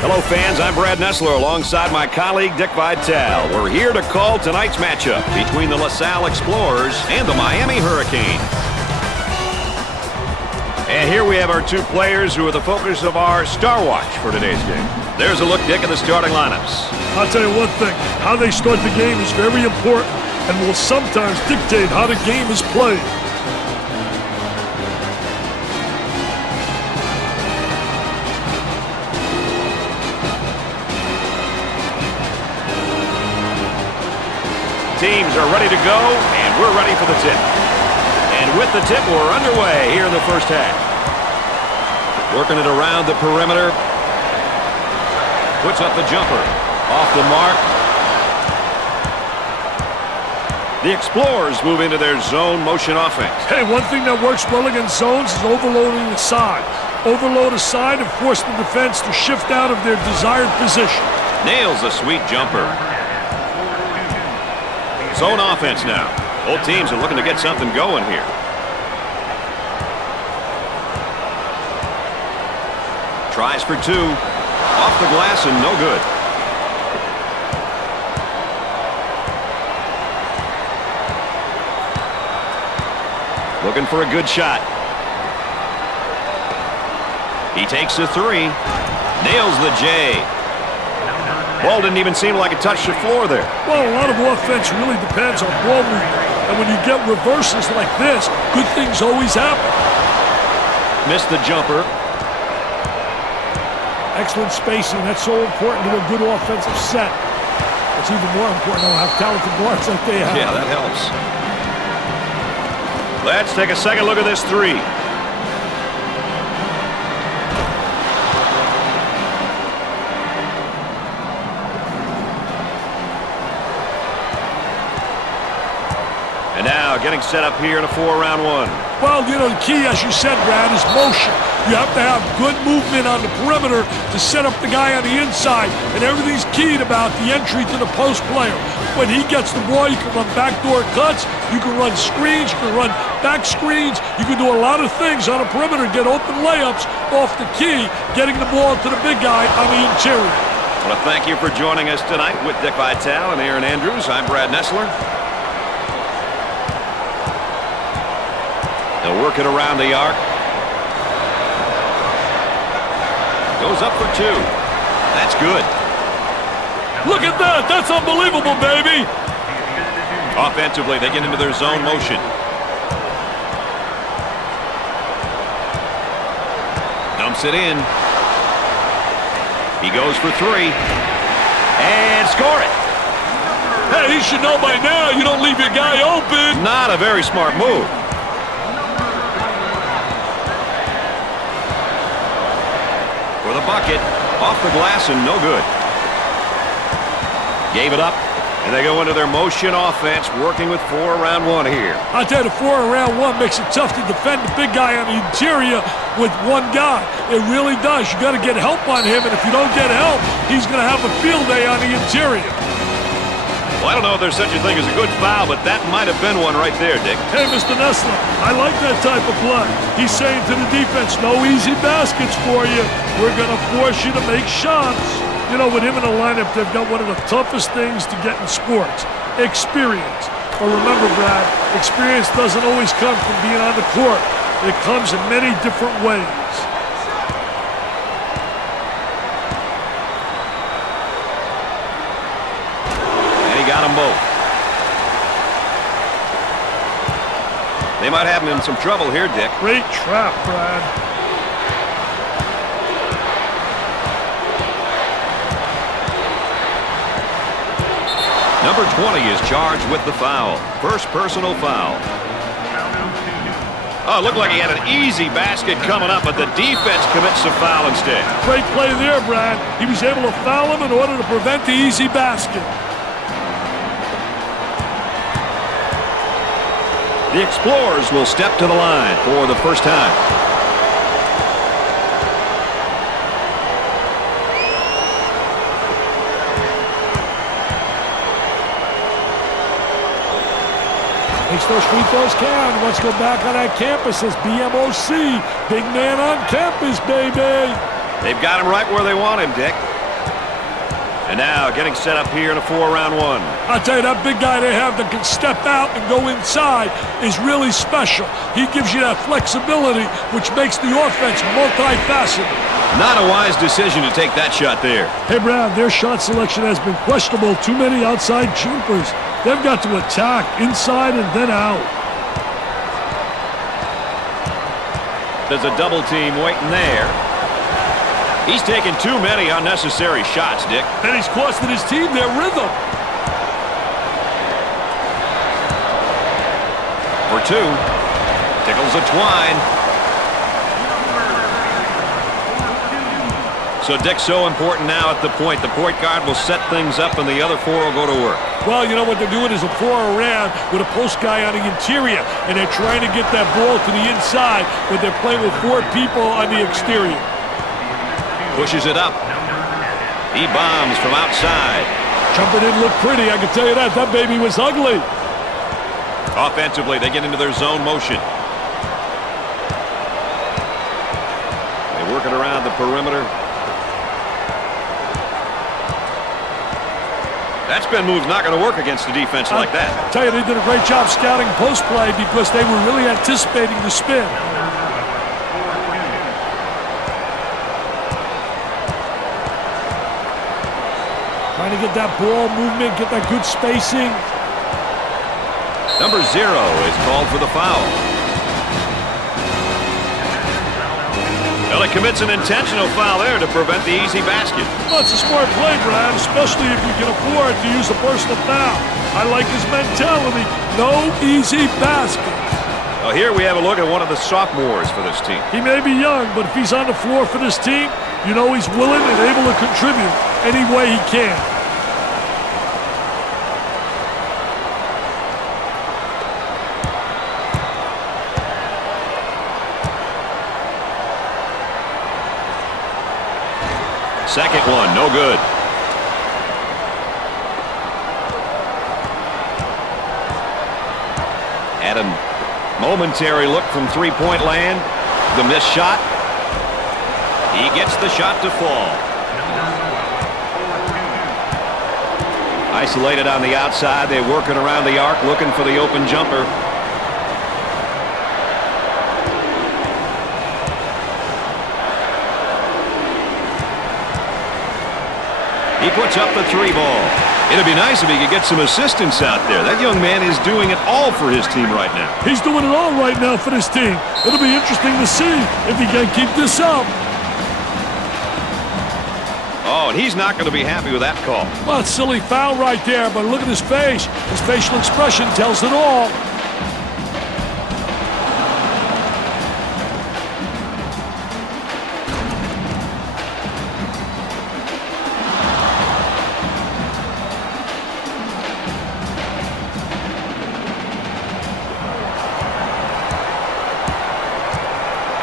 Hello, fans. I'm Brad Nessler alongside my colleague Dick Vitale. We're here to call tonight's matchup between the LaSalle Explorers and the Miami Hurricanes. And here we have our two players who are the focus of our Star Watch for today's game. There's a look, Dick, at the starting lineups. I'll tell you one thing. How they start the game is very important and will sometimes dictate how the game is played. Teams are ready to go, and we're ready for the tip. And with the tip, we're underway here in the first half. Working it around the perimeter. Puts up the jumper. Off the mark. The Explorers move into their zone motion offense. Hey, one thing that works well against zones is overloading the side. Overload a side and force the defense to shift out of their desired position. Nails a sweet jumper. Zone offense now. Both teams are looking to get something going here. Tries for two. Off the glass and no good. Looking for a good shot. He takes the three. Nails the J. Ball didn't even seem like it touched the floor there. Well, a lot of offense really depends on ball movement. And when you get reverses like this, good things always happen. Missed the jumper. Excellent spacing. That's so important to a good offensive set. It's even more important to have talented guards like they have. Yeah, that helps. Let's take a second look at this three. And now getting set up here in a 4-round one. Well, you know, the key, as you said, Brad, is motion. You have to have good movement on the perimeter to set up the guy on the inside, and everything's keyed about the entry to the post player. When he gets the ball, you can run backdoor cuts, you can run screens, you can run back screens, you can do a lot of things on the perimeter, get open layups off the key, getting the ball to the big guy on the interior. I want to thank you for joining us tonight with Dick Vitale and Aaron Andrews. I'm Brad Nessler. They'll work it around the arc. Goes up for two. That's good. Look at that. That's unbelievable, baby. Offensively, they get into their zone motion. Dumps it in. He goes for three. And score it. Hey, he should know by now you don't leave your guy open. Not a very smart move. For the bucket, off the glass and no good. Gave it up, and they go into their motion offense, working with 4-round one here. I tell you, the 4-round one makes it tough to defend the big guy on the interior with one guy. It really does. You got to get help on him, and if you don't get help, he's going to have a field day on the interior. Well, I don't know if there's such a thing as a good foul, but that might have been one right there, Dick. Hey, Mr. Nessler, I like that type of play. He's saying to the defense, no easy baskets for you. We're going to force you to make shots. You know, with him in the lineup, they've got one of the toughest things to get in sports, experience. But remember, Brad, experience doesn't always come from being on the court. It comes in many different ways. Got them both. They might have him in some trouble here, Dick. Great trap, Brad. Number 20 is charged with the foul. First personal foul. Oh, it looked like he had an easy basket coming up, but the defense commits the foul instead. Great play there, Brad. He was able to foul him in order to prevent the easy basket. The Explorers will step to the line for the first time. Makes those free throws count. Let's go back on that campus as BMOC. Big man on campus, baby. They've got him right where they want him, Dick. And now getting set up here in a 4-round one. I'll tell you, that big guy they have that can step out and go inside is really special. He gives you that flexibility, which makes the offense multifaceted. Not a wise decision to take that shot there. Hey, Brad, their shot selection has been questionable. Too many outside jumpers. They've got to attack inside and then out. There's a double team waiting there. He's taken too many unnecessary shots, Dick. And he's costing his team their rhythm. For two. Tickles a twine. So Dick's so important now at the point. The point guard will set things up and the other four will go to work. Well, you know what they're doing is a 4-around with a post guy on the interior, and they're trying to get that ball to the inside, but they're playing with 4 people on the exterior. Pushes it up. He bombs from outside. Jumper didn't look pretty, I can tell you that. That baby was ugly. Offensively, they get into their zone motion. They work it around the perimeter. That spin move's not going to work against a defense like that. I tell you, they did a great job scouting post play because they were really anticipating the spin. Trying to get that ball movement, get that good spacing. Number 0 is called for the foul. Well, he commits an intentional foul there to prevent the easy basket. Well, it's a smart play, Brad, especially if you can afford to use a personal foul. I like his mentality. No easy basket. Well, here we have a look at one of the sophomores for this team. He may be young, but if he's on the floor for this team, you know he's willing and able to contribute any way he can. Second one, no good. Had a momentary look from three-point land. The missed shot. He gets the shot to fall. Isolated on the outside. They're working around the arc, looking for the open jumper. He puts up the 3 ball. It'd be nice if he could get some assistance out there. That young man is doing it all for his team right now. He's doing it all right now for this team. It'll be interesting to see if he can keep this up. Oh, and he's not going to be happy with that call. Well, it's a silly foul right there, but look at his face. His facial expression tells it all.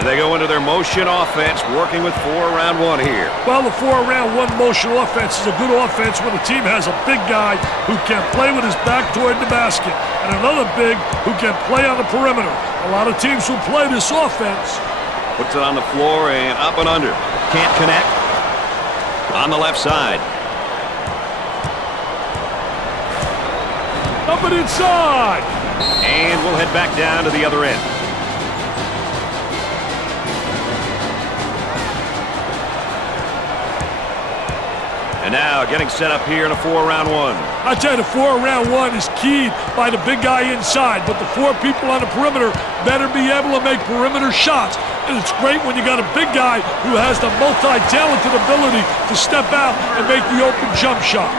They go into their motion offense, working with 4-around one here. Well, the 4-around one motion offense is a good offense when the team has a big guy who can play with his back toward the basket and another big who can play on the perimeter. A lot of teams will play this offense. Puts it on the floor and up and under. Can't connect. On the left side. Up and inside. And we'll head back down to the other end. And now getting set up here in a 4-around one. I tell you, the 4-around one is keyed by the big guy inside, but the 4 people on the perimeter better be able to make perimeter shots. And it's great when you got a big guy who has the multi-talented ability to step out and make the open jump shot.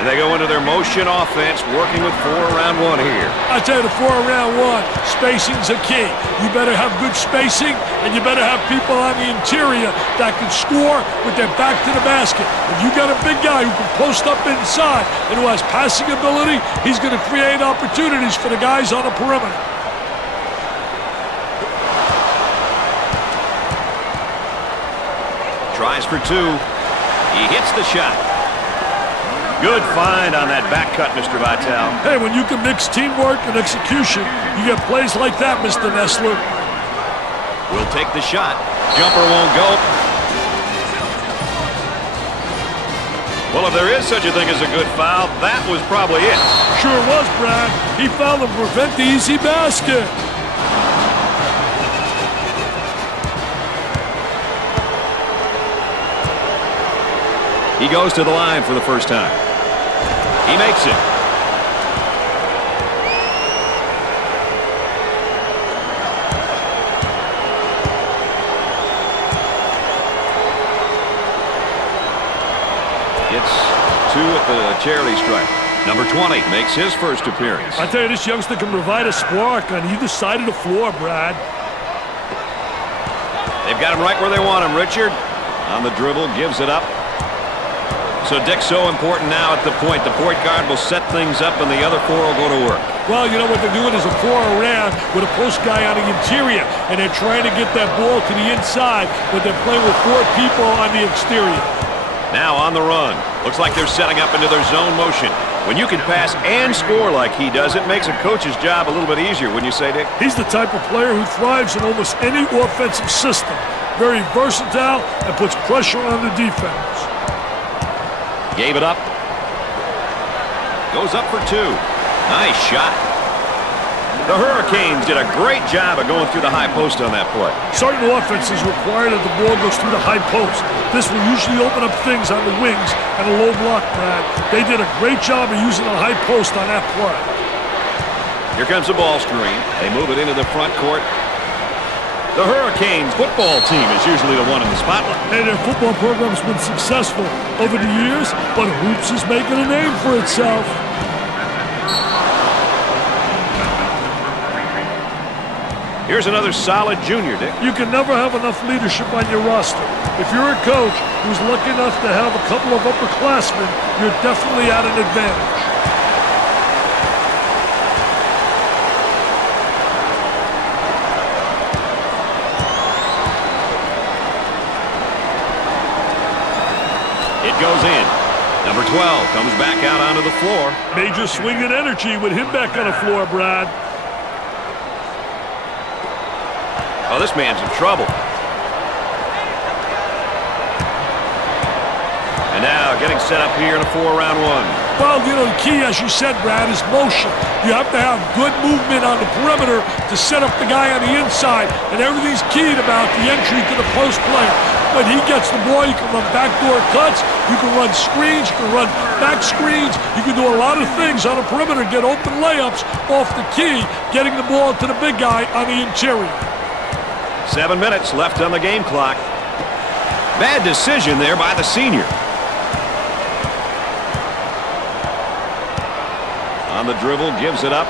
And they go into their motion offense, working with 4-around one here. I tell you, the 4-around one, spacing's a key. You better have good spacing, and you better have people on the interior that can score with their back to the basket. If you got a big guy who can post up inside and who has passing ability, he's going to create opportunities for the guys on the perimeter. Tries for 2. He hits the shot. Good find on that back cut, Mr. Vitale. Hey, when you can mix teamwork and execution, you get plays like that, Mr. Nessler. Will take the shot. Jumper won't go. Well, if there is such a thing as a good foul, that was probably it. Sure was, Brad. He fouled to prevent the easy basket. He goes to the line for the first time. He makes it. It's 2 at the charity stripe. Number 20 makes his first appearance. I tell you, this youngster can provide a spark on either side of the floor, Brad. They've got him right where they want him, Richard. On the dribble, gives it up. So Dick's so important now at the point. The point guard will set things up, and the other 4 will go to work. Well, you know what they're doing is a 4 around with a post guy on the interior, and they're trying to get that ball to the inside, but they're playing with 4 people on the exterior. Now on the run. Looks like they're setting up into their zone motion. When you can pass and score like he does, it makes a coach's job a little bit easier, wouldn't you say, Dick? He's the type of player who thrives in almost any offensive system. Very versatile and puts pressure on the defense. Gave it up. Goes up for 2. Nice shot. The Hurricanes did a great job of going through the high post on that play. Certain offenses require that the ball goes through the high post. This will usually open up things on the wings and a low block, Brad. They did a great job of using the high post on that play. Here comes the ball screen. They move it into the front court. The Hurricanes football team is usually the one in the spotlight. Hey, their football program's been successful over the years, but hoops is making a name for itself. Here's another solid junior, Dick. You can never have enough leadership on your roster. If you're a coach who's lucky enough to have a couple of upperclassmen, you're definitely at an advantage. It goes in. Number 12 comes back out onto the floor. Major swing in energy with him back on the floor, Brad. Oh, this man's in trouble. And now getting set up here in a 4-round 1. Well, you know, the key, as you said, Brad, is motion. You have to have good movement on the perimeter to set up the guy on the inside, and everything's keyed about the entry to the post player. When he gets the ball, you can run backdoor cuts, you can run screens, you can run back screens, you can do a lot of things on the perimeter, get open layups off the key, getting the ball to the big guy on the interior. 7 minutes left on the game clock. Bad decision there by the senior. On the dribble, gives it up.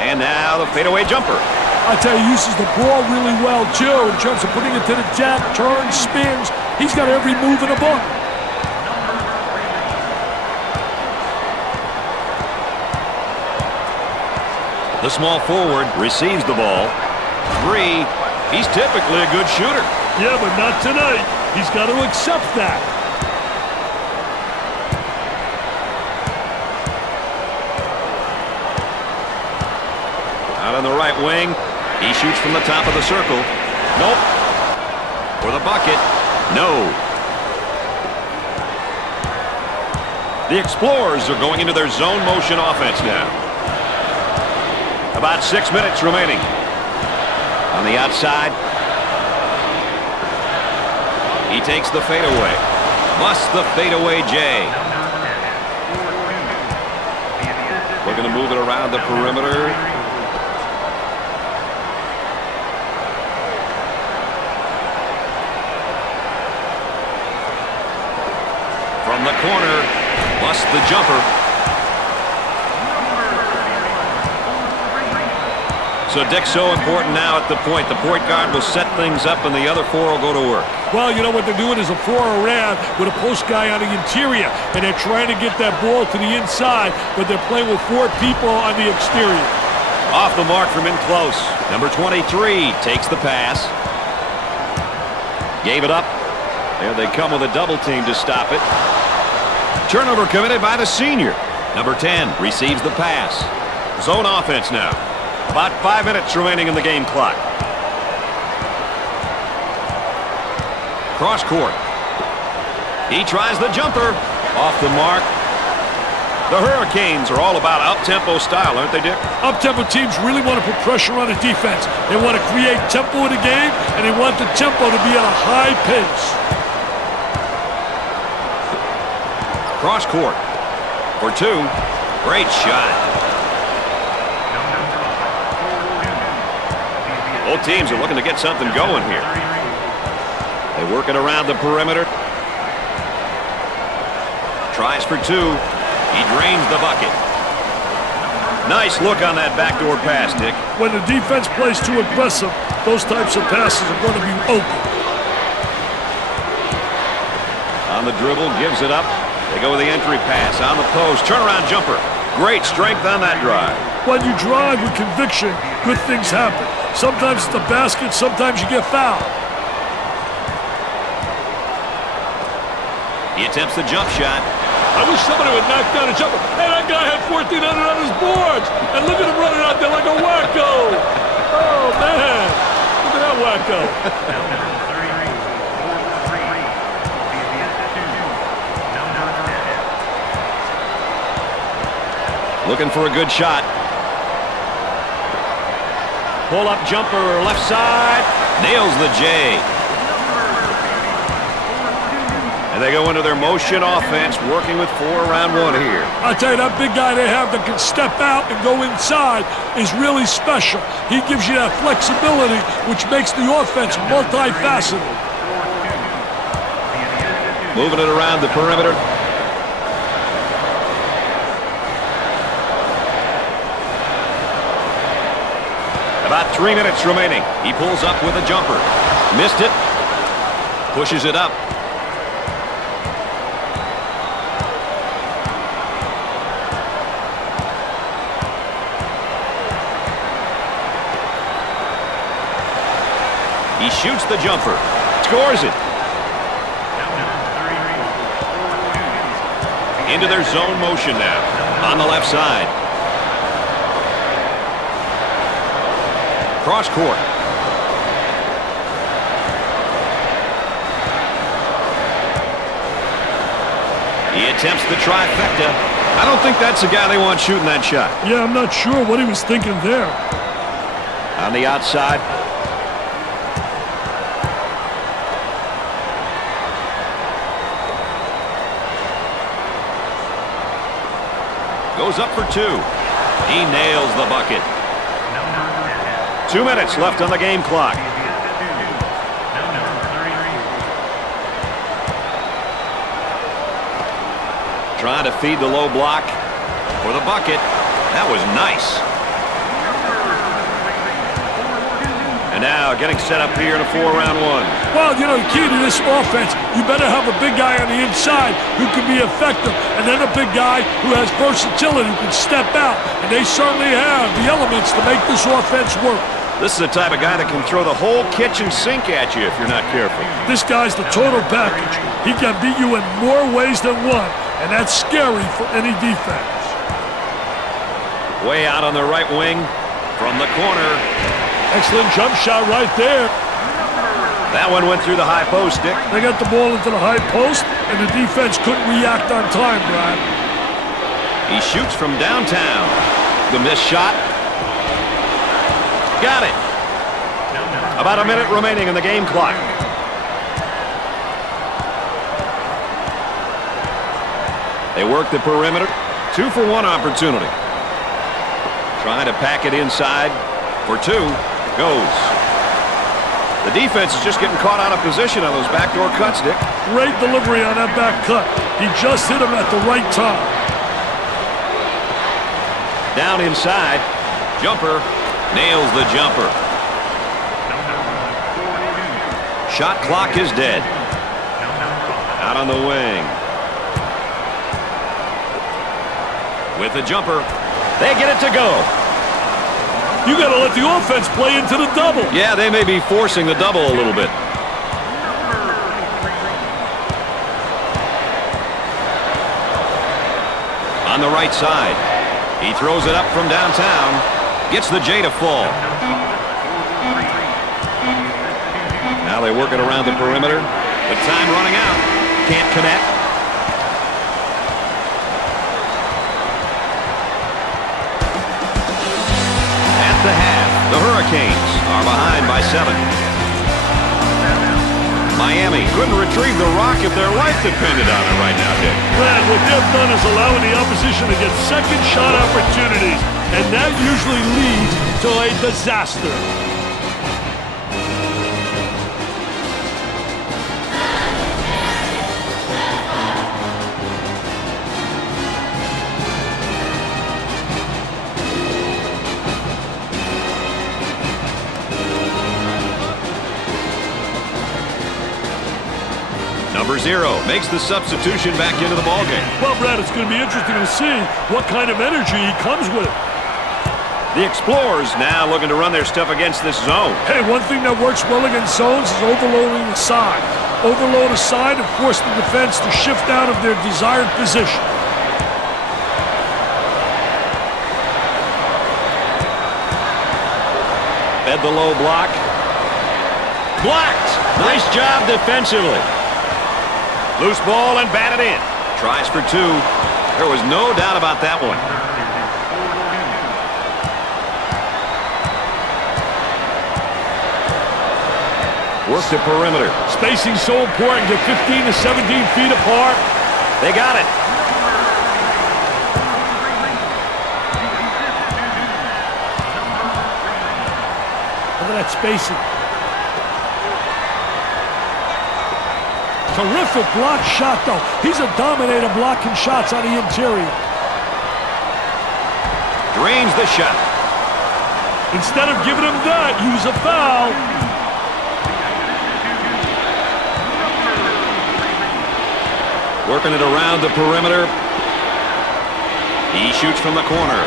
And now the fadeaway jumper. I tell you, he uses the ball really well, too, in terms of putting it to the jack, turns, spins. He's got every move in the book. The small forward receives the ball. 3. He's typically a good shooter. Yeah, but not tonight. He's got to accept that. Out on the right wing. He shoots from the top of the circle. Nope. For the bucket. No. The Explorers are going into their zone motion offense now. About 6 minutes remaining. On the outside. He takes the fadeaway. Busts the fadeaway J. Looking to move it around the perimeter. From the corner. Busts the jumper. So Dick's so important now at the point. The point guard will set things up and the other 4 will go to work. Well, you know what they're doing is a 4 around with a post guy on the interior, and they're trying to get that ball to the inside, but they're playing with 4 people on the exterior. Off the mark from in close. Number 23 takes the pass. Gave it up. There they come with a double team to stop it. Turnover committed by the senior. Number 10 receives the pass. Zone offense now. About 5 minutes remaining in the game clock. Cross court. He tries the jumper. Off the mark. The Hurricanes are all about up-tempo style, aren't they, Dick? Up-tempo teams really want to put pressure on the defense. They want to create tempo in the game, and they want the tempo to be at a high pace. Cross court. For two. Great shot. Both teams are looking to get something going here. They work it around the perimeter. Tries for two. He drains the bucket. Nice look on that backdoor pass, Dick. When the defense plays too aggressive, those types of passes are going to be open. On the dribble, gives it up. They go with the entry pass on the post. Turnaround jumper. Great strength on that drive. When you drive with conviction, good things happen. Sometimes it's the basket, sometimes you get fouled. He attempts the jump shot. I wish somebody would knock down a jumper. Hey, that guy had 1,400 on his boards. And look at him running out there like a wacko. Oh, man. Look at that wacko. Looking for a good shot. Pull-up jumper, left side. Nails the J. And they go into their motion offense, working with 4 around 1 here. I tell you, that big guy they have that can step out and go inside is really special. He gives you that flexibility, which makes the offense multifaceted. Moving it around the perimeter. About 3 minutes remaining. He pulls up with a jumper. Missed it. Pushes it up. He shoots the jumper. Scores it. Into their zone motion now. On the left side. Cross court. He attempts the trifecta. I don't think that's the guy they want shooting that shot. Yeah, I'm not sure what he was thinking there. On the outside. Goes up for 2. He nails the bucket. 2 minutes left on the game clock. Trying to feed the low block for the bucket. That was nice. And now getting set up here in a 4-round 1. Well, you know, the key to this offense, you better have a big guy on the inside who can be effective, and then a big guy who has versatility, who can step out. And they certainly have the elements to make this offense work. This is the type of guy that can throw the whole kitchen sink at you if you're not careful. This guy's the total package. He can beat you in more ways than one, and that's scary for any defense. Way out on the right wing from the corner. Excellent jump shot right there. That one went through the high post, Dick. They got the ball into the high post, and the defense couldn't react on time, Brad. He shoots from downtown. The missed shot. Got it. About a minute remaining in the game clock. They work the perimeter. 2-for-1 opportunity. Trying to pack it inside. For 2. Goes. The defense is just getting caught out of position on those backdoor cuts, Dick. Great delivery on that back cut. He just hit him at the right time. Down inside. Jumper. Nails the jumper. Shot clock is dead. Out on the wing. With the jumper. They get it to go. You got to let the offense play into the double. Yeah, they may be forcing the double a little bit. On the right side. He throws it up from downtown. Gets the J to fall. Now they work it around the perimeter. With time running out. Can't connect. At the half, the Hurricanes are behind by 7. Miami couldn't retrieve the rock if their life depended on it right now, Dick. Brad, what they've done is allowing the opposition to get second shot opportunities, and that usually leads to a disaster. Number 0 makes the substitution back into the ballgame. Well, Brad, it's going to be interesting to see what kind of energy he comes with. The Explorers now looking to run their stuff against this zone. Hey, one thing that works well against zones is overloading the side. Overload a side and force the defense to shift out of their desired position. Fed the low block. Blocked. Nice job defensively. Loose ball and batted in. Tries for 2. There was no doubt about that one. Work the perimeter. Spacing so important. Get 15 to 17 feet apart. They got it. Look at that spacing. Terrific block shot, though. He's a dominator blocking shots on the interior. Drains the shot. Instead of giving him that, use a foul. Working it around the perimeter. He shoots from the corner.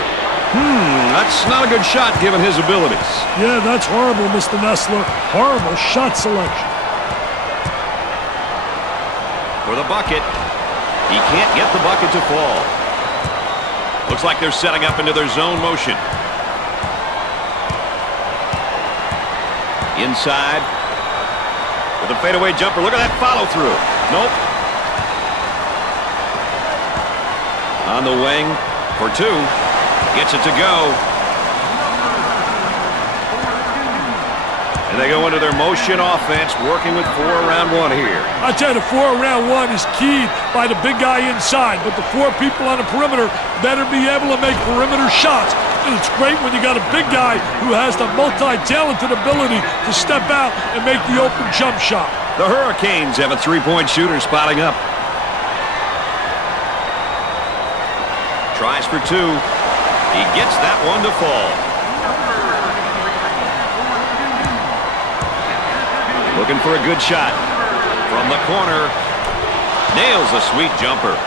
That's not a good shot given his abilities. Yeah, that's horrible, Mr. Nessler. Horrible shot selection. For the bucket. He can't get the bucket to fall. Looks like they're setting up into their zone motion. Inside. With a fadeaway jumper. Look at that follow through. Nope. On the wing for 2. Gets it to go. And they go into their motion offense, working with 4 around 1 here. I tell you, the 4 around 1 is keyed by the big guy inside, but the 4 people on the perimeter better be able to make perimeter shots. And it's great when you got a big guy who has the multi-talented ability to step out and make the open jump shot. The Hurricanes have a 3-point shooter spotting up. Tries for 2. He gets that one to fall. Looking for a good shot. From the corner. Nails a sweet jumper.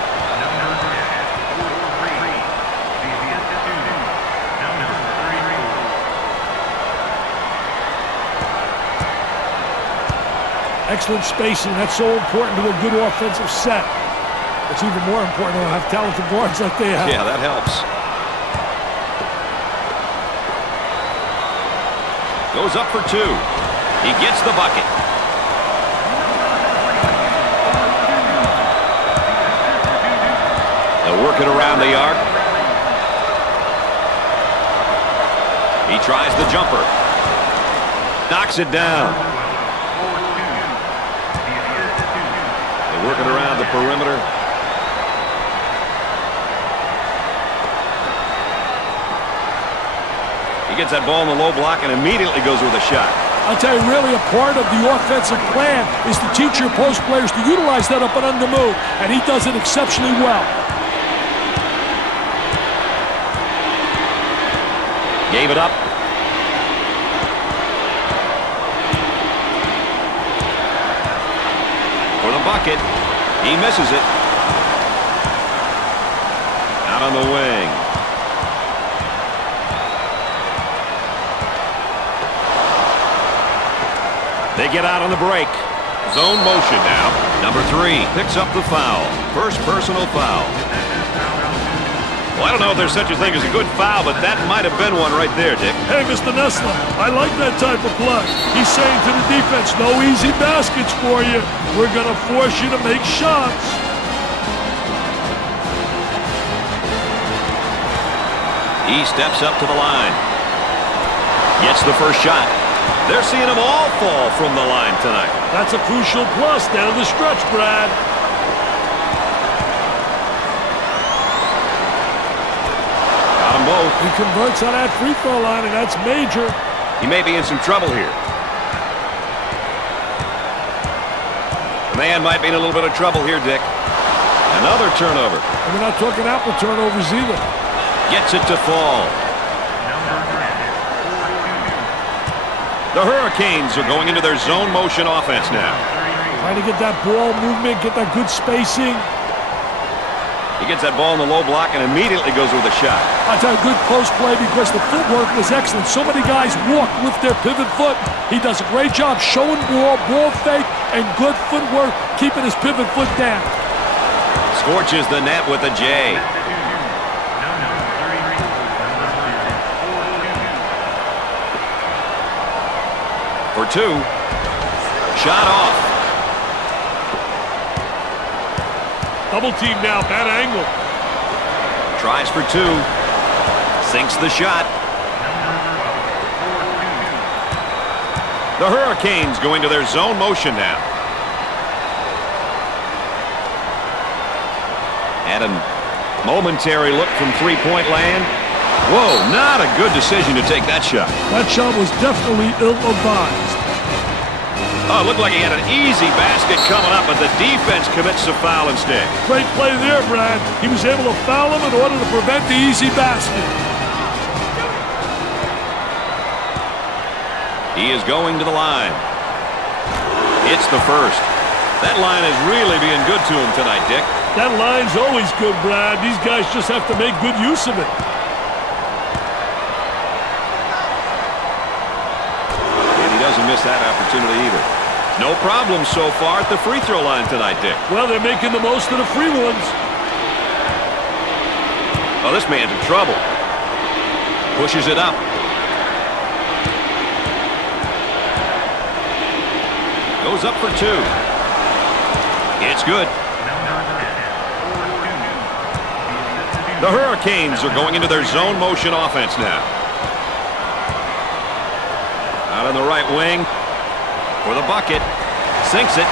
Excellent spacing. That's so important to a good offensive set. It's even more important to have talented guards like they have. Yeah, that helps. Goes up for 2. He gets the bucket. They'll work it around the arc. He tries the jumper. Knocks it down. They work it around the perimeter. He gets that ball in the low block and immediately goes with a shot. I'll tell you, really a part of the offensive plan is to teach your post players to utilize that up and under move, and he does it exceptionally well. Gave it up. For the bucket. He misses it. Out on the wing. They get out on the break. Zone motion now. Number 3 picks up the foul. First personal foul. Well, I don't know if there's such a thing as a good foul, but that might have been one right there, Dick. Hey, Mr. Nessler, I like that type of play. He's saying to the defense, no easy baskets for you. We're going to force you to make shots. He steps up to the line. Gets the first shot. They're seeing them all fall from the line tonight. That's a crucial plus down the stretch, Brad. Got them both. He converts on that free throw line, and that's major. He may be in some trouble here. The man might be in a little bit of trouble here, Dick. Another turnover. And we're not talking apple turnovers either. Gets it to fall. The Hurricanes are going into their zone motion offense now. Trying to get that ball movement, get that good spacing. He gets that ball in the low block and immediately goes with a shot. That's a good post play because the footwork was excellent. So many guys walk with their pivot foot. He does a great job showing ball fake, and good footwork, keeping his pivot foot down. Scorches the net with a J. For two. Shot off. Double team now, bad angle. Tries for two. Sinks the shot. The Hurricanes go into their zone motion now. Had a momentary look from three-point land. Whoa, not a good decision to take that shot. That shot was definitely ill-advised. Oh, it looked like he had an easy basket coming up, but the defense commits a foul instead. Great play there, Brad. He was able to foul him in order to prevent the easy basket. He is going to the line. It's the first. That line is really being good to him tonight, Dick. That line's always good, Brad. These guys just have to make good use of it. Doesn't miss that opportunity either. No problem so far at the free throw line tonight, Dick. Well, they're making the most of the free ones. Oh, this man's in trouble. Pushes it up. Goes up for two. It's good. The Hurricanes are going into their zone motion offense now. Out on the right wing for the bucket. Sinks it.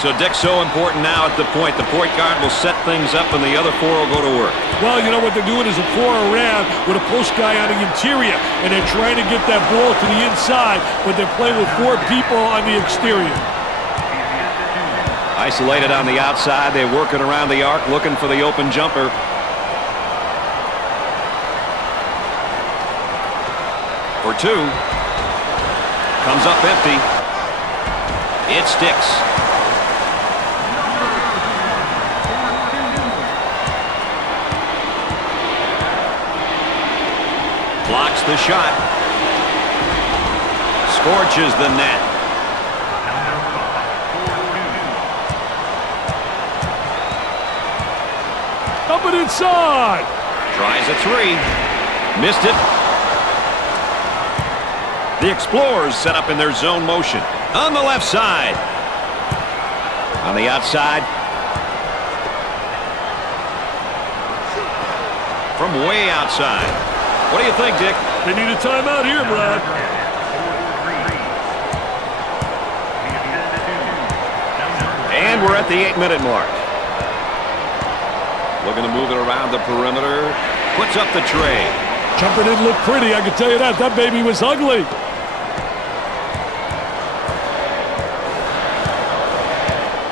So Dick's so important now at the point. The point guard will set things up and the other four will go to work. Well, you know what they're doing is a four around with a post guy on the interior, and they're trying to get that ball to the inside, but they're playing with four people on the exterior. Isolated on the outside. They're working around the arc looking for the open jumper. For two. Comes up empty. It sticks. Blocks the shot. Scorches the net. Up and inside. Tries a three. Missed it. The Explorers set up in their zone motion. On the left side. On the outside. From way outside. What do you think, Dick? They need a timeout here, Brad. And we're at the 8-minute mark. Looking to move it around the perimeter. Puts up the tray. Jumper didn't look pretty, I can tell you that. That baby was ugly.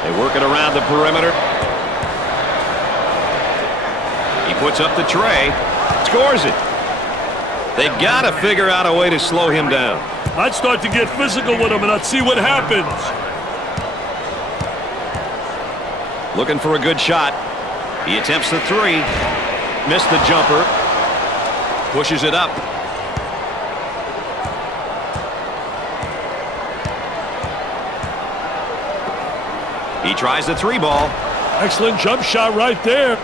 They work it around the perimeter. He puts up the tray. Scores it. They've got to figure out a way to slow him down. I'd start to get physical with him and I'd see what happens. Looking for a good shot. He attempts the three. Missed the jumper. Pushes it up. He tries the three ball. Excellent jump shot right there.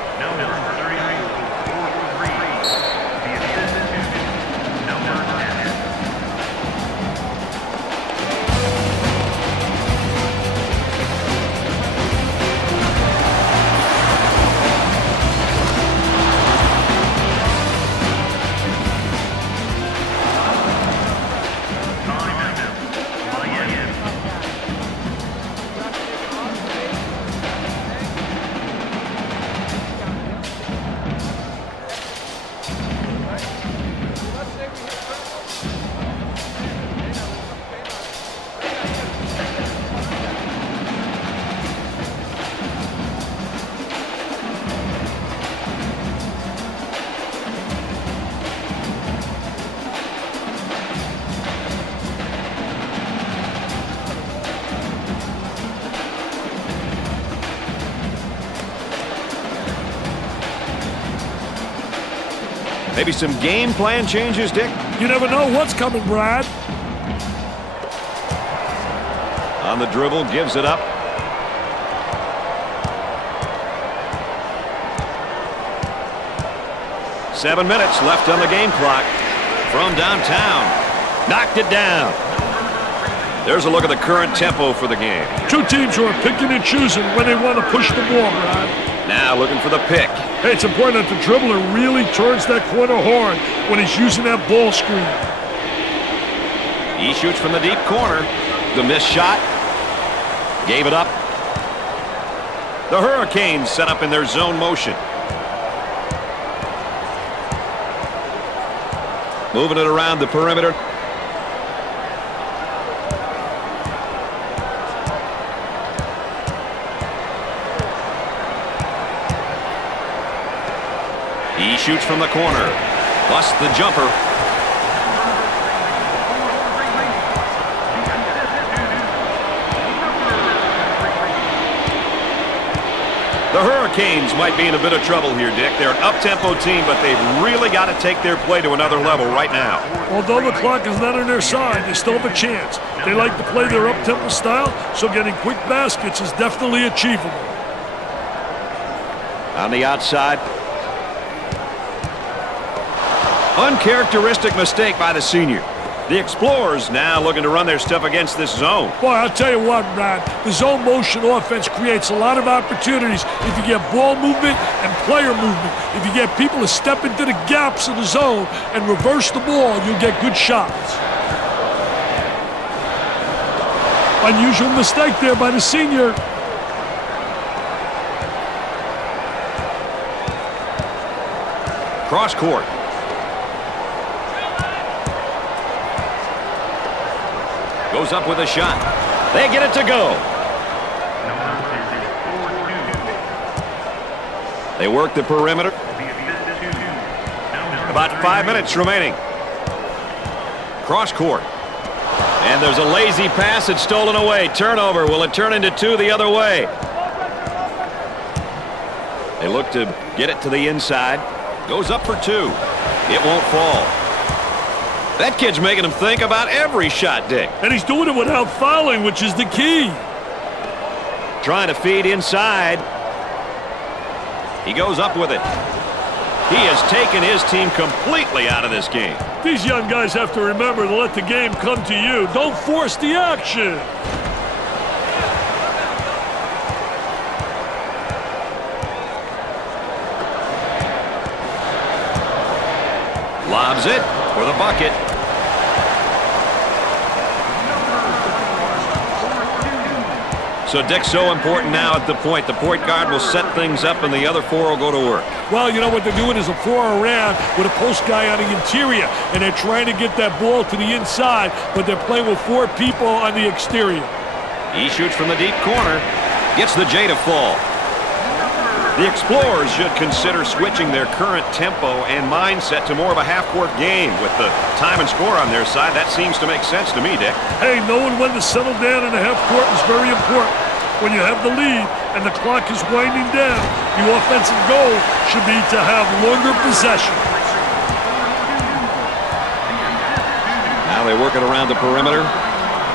Maybe some game plan changes, Dick? You never know what's coming, Brad. On the dribble, gives it up. Seven minutes left on the game clock. From downtown. Knocked it down. There's a look at the current tempo for the game. Two teams who are picking and choosing when they want to push the ball, Brad. Now looking for the pick. Hey, it's important that the dribbler really turns that corner hard when he's using that ball screen. He shoots from the deep corner. The missed shot. Gave it up. The Hurricanes set up in their zone motion. Moving it around the perimeter. He shoots from the corner. Busts the jumper. The Hurricanes might be in a bit of trouble here, Dick. They're an up-tempo team, but they've really got to take their play to another level right now. Although the clock is not on their side, they still have a chance. They like to play their up-tempo style, so getting quick baskets is definitely achievable. On the outside. Uncharacteristic mistake by the senior. The Explorers now looking to run their stuff against this zone. Boy, I'll tell you what, Brad, the zone motion offense creates a lot of opportunities if you get ball movement and player movement. If you get people to step into the gaps of the zone and reverse the ball, you'll get good shots. Unusual mistake there by the senior. Cross court. Goes up with a shot. They get it to go. They work the perimeter. About 5 minutes remaining. Cross court. And there's a lazy pass. It's stolen away. Turnover. Will it turn into two the other way? They look to get it to the inside. Goes up for two. It won't fall. That kid's making him think about every shot, Dick. And he's doing it without fouling, which is the key. Trying to feed inside. He goes up with it. He has taken his team completely out of this game. These young guys have to remember to let the game come to you. Don't force the action. Lobs it for the bucket. So Dick's so important now at the point. The point guard will set things up and the other four will go to work. Well, you know what they're doing is a four around with a post guy on the interior, and they're trying to get that ball to the inside, but they're playing with four people on the exterior. He shoots from the deep corner. Gets the J to fall. The Explorers should consider switching their current tempo and mindset to more of a half-court game. With the time and score on their side, that seems to make sense to me, Dick. Hey, knowing when to settle down in the half-court is very important. When you have the lead and the clock is winding down, the offensive goal should be to have longer possession. Now they work it around the perimeter.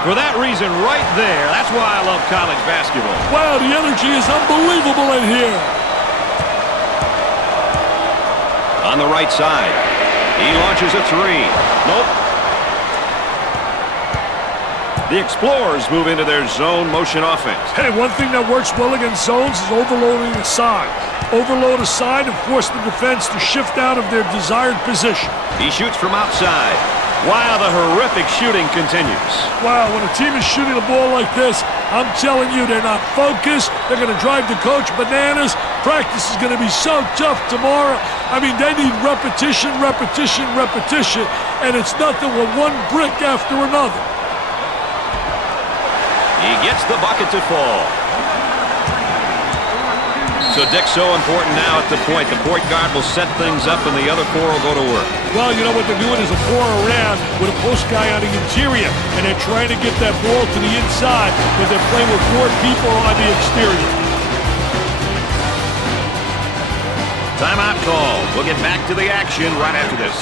For that reason right there, that's why I love college basketball. Wow, the energy is unbelievable in here. On the right side, he launches a three. Nope. The Explorers move into their zone motion offense. Hey, one thing that works well against zones is overloading the side. Overload a side and force the defense to shift out of their desired position. He shoots from outside. Wow, the horrific shooting continues. Wow, when a team is shooting the ball like this, I'm telling you, they're not focused. They're going to drive the coach bananas. Practice is going to be so tough tomorrow. I mean, they need repetition, repetition, repetition, and it's nothing but one brick after another. He gets the bucket to fall. So Dick's so important now at the point. The point guard will set things up and the other four will go to work. Well, you know what they're doing is a four around with a post guy on the interior, and they're trying to get that ball to the inside, but they're playing with four people on the exterior. Timeout call. We'll get back to the action right after this.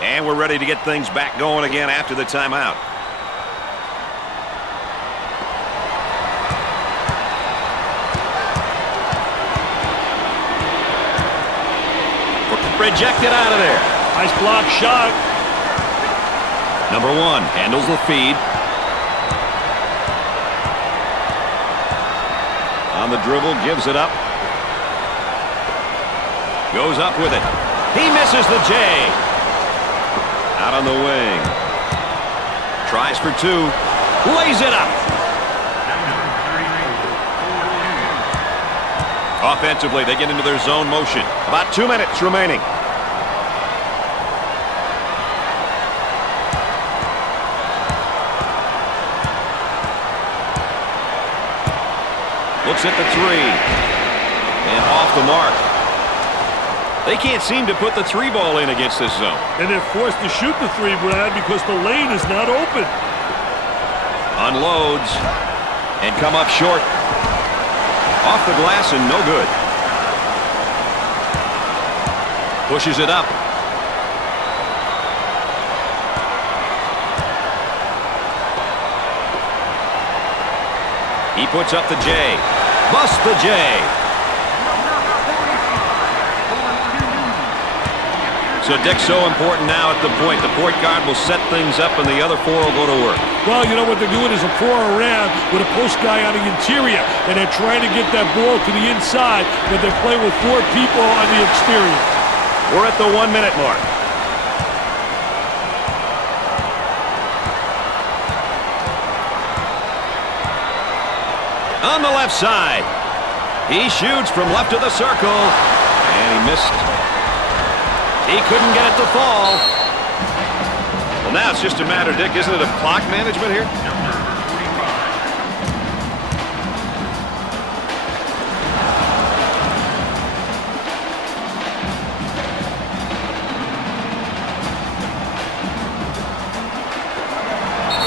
And we're ready to get things back going again after the timeout. Rejected out of there. Nice block shot. Number one handles the feed. On the dribble, gives it up. Goes up with it. He misses the J. Out on the wing. Tries for two. Lays it up. Offensively, they get into their zone motion. About 2 minutes remaining. Looks at the three. And off the mark. They can't seem to put the three ball in against this zone. And they're forced to shoot the three, Brad, because the lane is not open. Unloads and come up short. Off the glass and no good. Pushes it up. He puts up the J. Busts the J. So Dick's so important now at the point. The point guard will set things up and the other four will go to work. Well, you know what they're doing is a four around with a post guy on the interior, and they're trying to get that ball to the inside, but they're playing with four people on the exterior. We're at the 1 minute mark. On the left side, he shoots from left of the circle, and he missed. He couldn't get it to fall. Well, now it's just a matter, Dick, isn't it, of clock management here?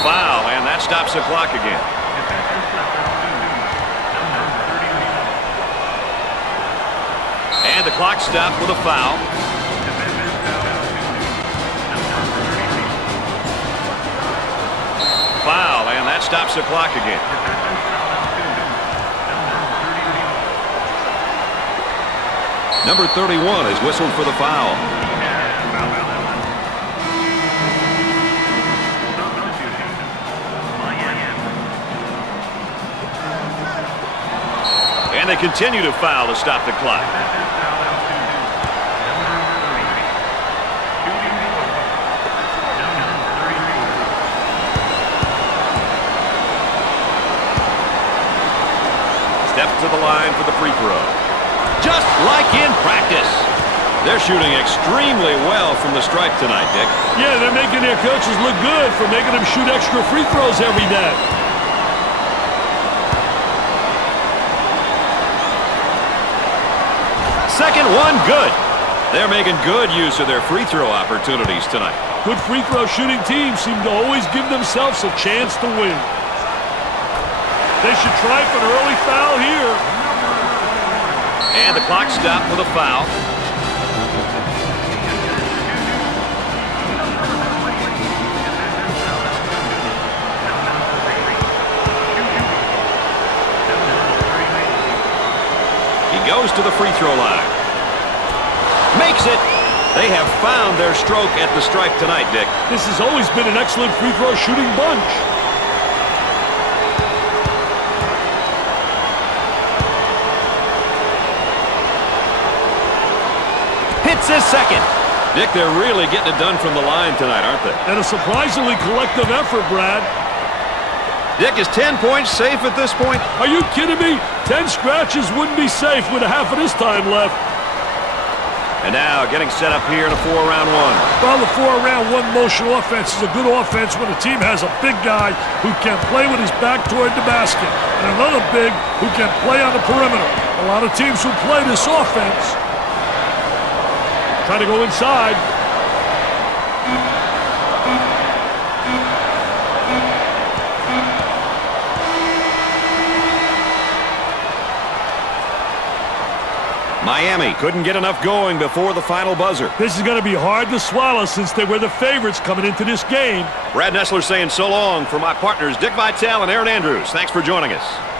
Foul, and that stops the clock again. And the clock stopped with a foul. Foul, and that stops the clock again. Number 31 is whistled for the foul. And they continue to foul to stop the clock. Steps to the line for the free throw. just like in practice. They're shooting extremely well from the stripe tonight, Dick. Yeah, they're making their coaches look good for making them shoot extra free throws every day. Second one, good. They're making good use of their free throw opportunities tonight. Good free throw shooting teams seem to always give themselves a chance to win. They should try for an early foul here. And the clock stopped with a foul. He goes to the free throw line. Makes it. They have found their stroke at the stripe tonight, Dick. This has always been an excellent free throw shooting bunch. Hits his second. Dick, they're really getting it done from the line tonight, aren't they? And a surprisingly collective effort, Brad. Dick, is 10 points safe at this point? Are you kidding me? 10 scratches wouldn't be safe with a half of this time left. And now getting set up here in a 4-round one. Well, the 4-round-1 motion offense is a good offense when a team has a big guy who can play with his back toward the basket and another big who can play on the perimeter. A lot of teams who play this offense try to go inside. Miami couldn't get enough going before the final buzzer. This is going to be hard to swallow since they were the favorites coming into this game. Brad Nessler saying so long for my partners Dick Vitale and Aaron Andrews. Thanks for joining us.